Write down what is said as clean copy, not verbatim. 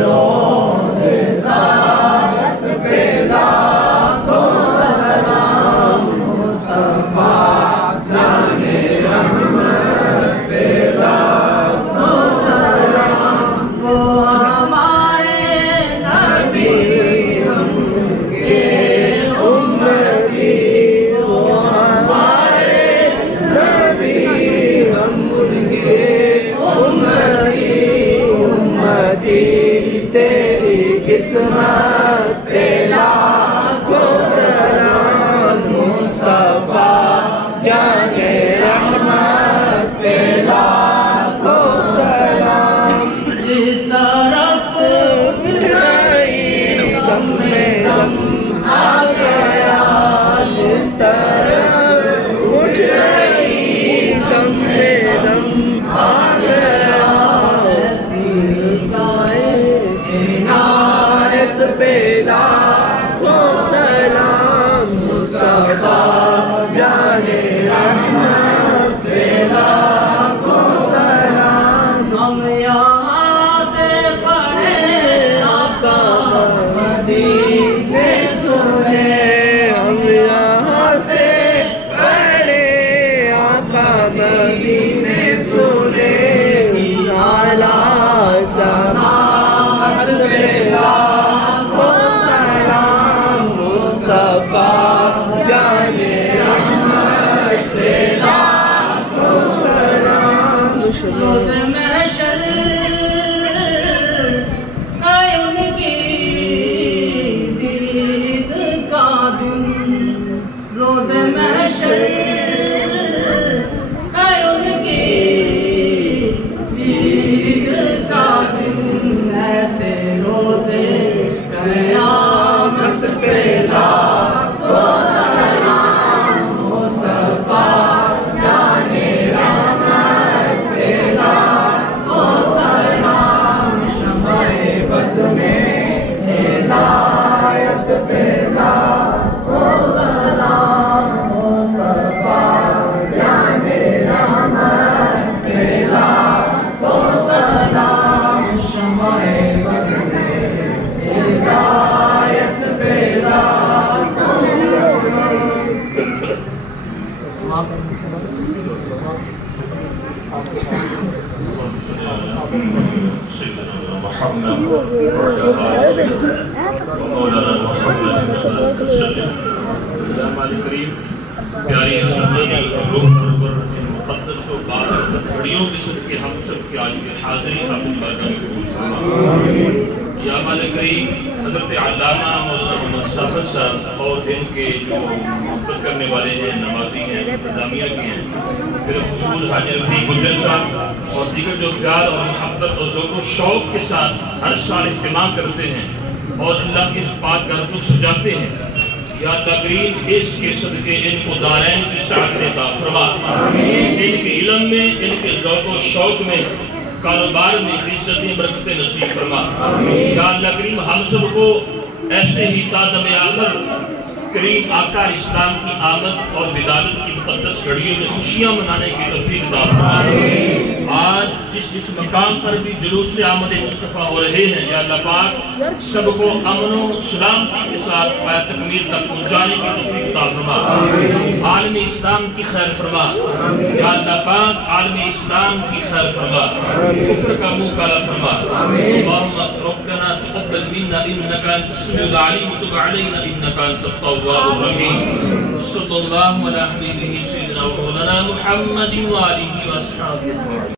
रोज़ सादत पे लाखों सलाम, मुस्तफा जाने रहमत पे लाखों सलाम। वो हमारे नबी उनके उम्मती, वो हमारे नबी हम उनके उम्मती। उम्मती तेरी किस्मत पे लाखों सलाम, मुस्तफा जाने रहमत पे लाखों सलाम। जिस तरफ दम में दम आ गया, जिस तरफ उठ गई दम में दम आ गया, ऐसी इनायत पे लाखों सलाम, मुस्तफा जाने रहमत पे लाखों सलाम। हम यहाँ से पढ़े आका मदीने सुने, हम यहाँ से पढ़े आका मदीने सुने। आला समात पे लाखों सलाम, मुस्तफा जाने रहमत पे लाखों सलाम। रोज़ महशर आए उनकी दीद का दिन, रोज़ महशर आए उनकी दीद का दिन। ऐसे रोज़े क़यामत पे लाखों सलाम, मुस्तफा जाने रहमत पे लाखों सलाम। शम्अ-ए बज़्म में हिदायत पे लाखों सलाम, मुस्तफा जाने रहमत पे लाखों सलाम। शम्अ-ए बज़्म में हिदायत पे लाखों प्यारी मुक़द्दस घड़ियों के सदक़े हम सब की आज की हाज़िरी अपनी बारगाह में कबूल फरमा। या मालिक करीम, हज़रत अल्लामा मौलाना मोहम्मद साफ़र साहब और इनके जो मोहब्बत करने वाले हैं, नमाजी हैं, इंतज़ामिया के हैं, फिर हुसूल हाजी रफ़ीक गुज्जर साहब और दीगर जो प्यार और मोहब्बत और ज़ौक़ और शौक़ के साथ हर साल इज्तिमा करते हैं और अल्लाह के इस पाक घर को सजाते हैं। या अल्लाह करीम इसके सदक़े इनको दारैन की सआदत अता फरमा। इनके इल्म में, इनके ज़ौक़ और शौक़ में, कारोबार में इज़्ज़तें बरकतें नसीब फरमा। या अल्लाह करीम हम सबको ऐसे ही तादम आखिर करीम आका इस्लाम की आमद और विलादत की मुक़द्दस घड़ियों में खुशियाँ मनाने की तौफ़ीक़ अता फरमा। आज जिस मकाम पर भी जुलूस से आमद मुस्तफ़ा हो रहे हैं, या अल्लाह पाक सबको अमन व सलामती के साथ पाया तकमील तक पहुँचाने की तौफ़ीक़ अता फरमा। आलम इस्लाम की खैर फरमा। या अल्लाह पाक आलम इस्लाम की खैर फरमा, कुफ्र का मुँह काला फरमा। अल्लाहुम्मा रब्बना तक़ब्बल मिन्ना इन्नका अंतस समीउल अलीम व तुब अलैना इन्नका अंतत तव्वाबुर रहीम। सल्लल्लाहु अला हबीबिही सय्यिदिना व मौलाना मुहम्मदिन व आलिहि व अस्हाबिही।